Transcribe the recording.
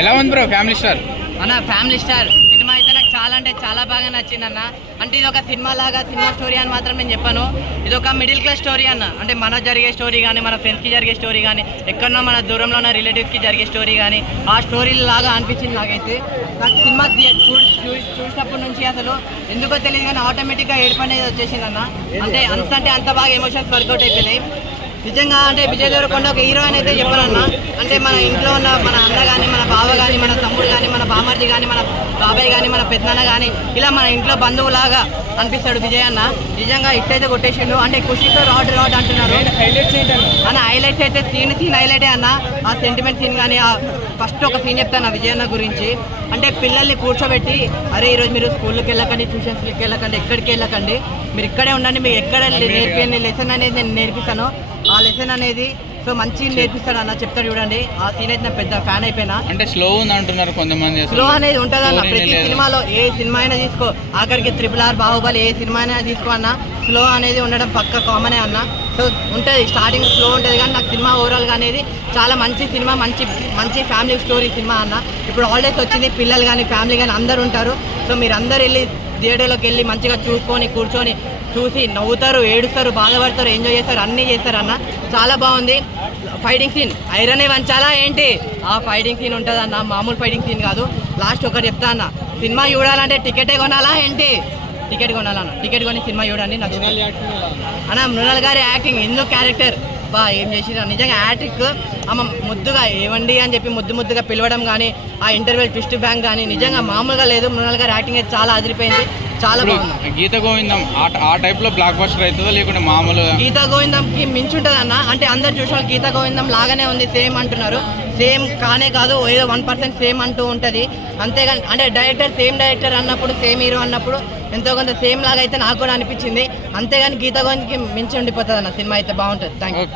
ఎలా ఉంది bro family star? అన్న ఫ్యామిలీ స్టార్ సినిమా అయితే నాకు చాలా అంటే చాలా బాగా నచ్చింది అన్న. అంటే ఇది ఒక సినిమా లాగా సినిమా స్టోరీ అని మాత్రం నేను చెప్పాను. ఇది ఒక మిడిల్ క్లాస్ స్టోరీ అన్న. అంటే మన జరిగే స్టోరీ కానీ, మన ఫ్రెండ్స్కి జరిగే స్టోరీ కానీ, ఎక్కడన్నా మన దూరంలో ఉన్న రిలేటివ్స్కి జరిగే స్టోరీ కానీ, ఆ స్టోరీ లాగా అనిపించింది నాకైతే. నాకు సినిమా చూసినప్పటి నుంచి అసలు ఎందుకో తెలియదు కానీ ఆటోమేటిక్గా ఏడుపు అనేది వచ్చేసింది అన్న. అంటే అంత బాగా ఎమోషన్స్ వర్కౌట్ అయిపోయినాయి నిజంగా. అంటే విజయ్ దేవరకొండ ఒక హీరో అని అయితే చెప్పాలన్నా. అంటే మన ఇంట్లో ఉన్న మన అన్న కానీ, మన బావ కానీ, మన తమ్ముడు కానీ, మన బామర్ది కానీ, మన బాబాయ్ కానీ, మన పెద్దనాన్న కానీ, ఇలా మన ఇంట్లో బంధువులాగా అనిపిస్తాడు విజయ్ అన్న. నిజంగా ఇట్టయితే కొట్టేసిండు. అంటే ఖుషితో రాడ్ అంటున్నారు అన్న. హైలైట్స్ అయితే సీన్ హైలైటే అన్న. ఆ సెంటిమెంట్ సీన్ కానీ, ఆ ఫస్ట్ ఒక సీన్ చెప్తాను విజయ్ అన్న గురించి. అంటే పిల్లల్ని కూర్చోబెట్టి, అరే ఈరోజు మీరు స్కూల్కి వెళ్ళకండి, ట్యూషన్స్కి వెళ్ళకండి, ఎక్కడికి వెళ్ళకండి, మీరు ఇక్కడే ఉండండి, మీకు ఎక్కడ నేర్పే లెసన్ అనేది నేను నేర్పిస్తాను. ఆ లెసన్ అనేది సో మంచి నేర్పిస్తాడు అన్న, చెప్తాడు చూడండి. ఆ సీన్ అయితే నాకు పెద్ద ఫ్యాన్ అయిపోయినా. అంటే స్లో ఉంది అంటున్నారు కొంతమంది. స్లో అనేది ఉంటుంది అన్న ప్రతి సినిమాలో. ఏ సినిమా అయినా తీసుకో, ఆఖరికి RRR, బాహుబలి, ఏ సినిమా అయినా తీసుకో అన్న, స్లో అనేది ఉండడం పక్క కామనే అన్న. సో ఉంటుంది, స్టార్టింగ్ స్లో ఉంటుంది కానీ నాకు సినిమా ఓవరాల్గా అనేది చాలా మంచి సినిమా, మంచి ఫ్యామిలీ స్టోరీ సినిమా అన్న. ఇప్పుడు హాలిడేస్ వచ్చింది, పిల్లలు కానీ ఫ్యామిలీ కానీ అందరు ఉంటారు. సో మీరు అందరు వెళ్ళి థియేటర్లోకి వెళ్ళి మంచిగా కూర్చొని చూసి నవ్వుతారు, ఏడుస్తారు, బాధపడతారు, ఎంజాయ్ చేస్తారు, అన్నీ చేస్తారు అన్న. చాలా బాగుంది. ఫైటింగ్ సీన్ ఐరనే వంచాలా ఏంటి, ఆ ఫైటింగ్ సీన్ ఉంటుంది అన్న. మామూలు ఫైటింగ్ సీన్ కాదు. లాస్ట్ ఒకటి చెప్తా అన్న, సినిమా చూడాలంటే టికెటే కొనాలా ఏంటి, టికెట్ కొనాలన్న. టికెట్ కొని సినిమా చూడండి. అన్న మృణాల్ గారి యాక్టింగ్, ఎందుకు క్యారెక్టర్ ఏం చేసిరా నిజంగా. యాక్టింగ్ ఆమె ముద్దుగా ఏవండి అని చెప్పి ముద్దుగా పిలవడం కానీ, ఆ ఇంటర్వెల్ ట్విస్ట్ బ్యాంక్ కానీ నిజంగా మామూలుగా లేదు. మృణాల్ గారి యాక్టింగ్ అయితే చాలా అదిరిపోయింది, చాలా బాగుంది. గీత గోవిందం ఆ టైప్ లో బ్లాక్ బస్టర్ అవుతుందా లేకుంటే మామూలుగా? గీత గోవిందంకి మించి ఉంటుంది అన్న. అంటే అందరు చూసిన గీత గోవిందం లాగానే ఉంది, సేమ్ అంటున్నారు. సేమ్ కానే కాదు, ఏదో 1% సేమ్ అంటూ ఉంటుంది. అంతేగాని అంటే సేమ్ డైరెక్టర్ అన్నప్పుడు, సేమ్ హీరో అన్నప్పుడు ఎంతో కొంత సేమ్ లాగా అయితే నాకు కూడా అనిపించింది. అంతేగాని గీత గోవింద్కి మించి ఉండిపోతుంది అన్న. సినిమా అయితే బాగుంటుంది. Thank you.